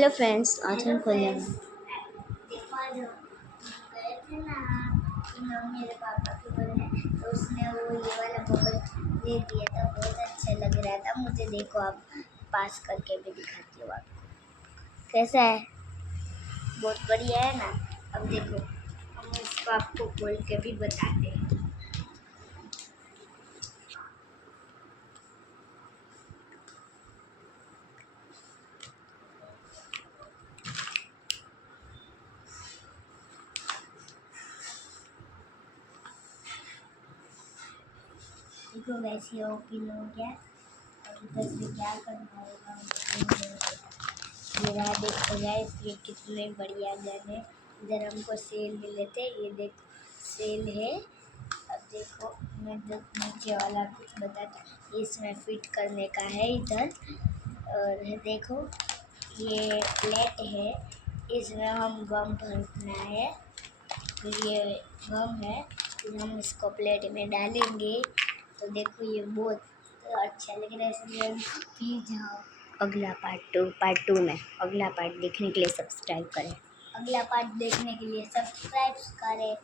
Hello friends, आज हम खोलेंगे। देखो आज हम गए थे ना कि मेरे पापा के घर में, तो उसने वो ये वाला मोबाइल दे दिया था। बहुत अच्छा लग रहा था मुझे। देखो आप, पास करके भी दिखाती हूँ आपको कैसा है। बहुत बढ़िया है ना। अब देखो हम इसको आपको खोल के भी बताते हैं। देखो वैसे ओपन हो गया। अब इधर से क्या करना होगा मेरा। देखो गाइस, ये कितने बढ़िया गन है। इधर हमको सेल मिले थे। ये देखो सेल है। अब देखो मैं नीचे वाला कुछ बताता। इसमें फिट करने का है इधर। और देखो ये प्लेट है। इसमें हम गम भरना है। फिर ये गम है, फिर हम इसको प्लेट में डालेंगे। तो देखो ये बहुत अच्छा लग रहा है। इसलिए प्लीज हाँ, अगला पार्ट 2 में अगला पार्ट देखने के लिए सब्सक्राइब करें। अगला पार्ट देखने के लिए सब्सक्राइब करें।